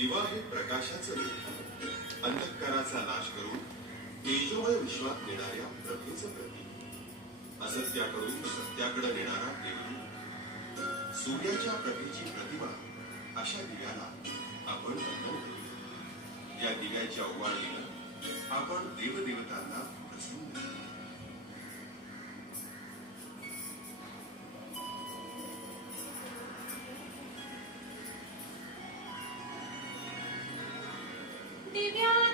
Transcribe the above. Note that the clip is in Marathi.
दिवा हे प्रकाशाचं रूप, अंधकाराचा नाश करून तेजोमय विश्वात नेणाऱ्या प्रभेचं प्रतीक, असत्याकडून सत्याकडे नेणारा देवदूत, सूर्याच्या प्रभेची प्रतिमा अशा दिव्याला आपण वंदन करूया. या दिव्याच्या ओवाळणीनं आपण देवदेवतांना प्रसन्न करू. दिव्या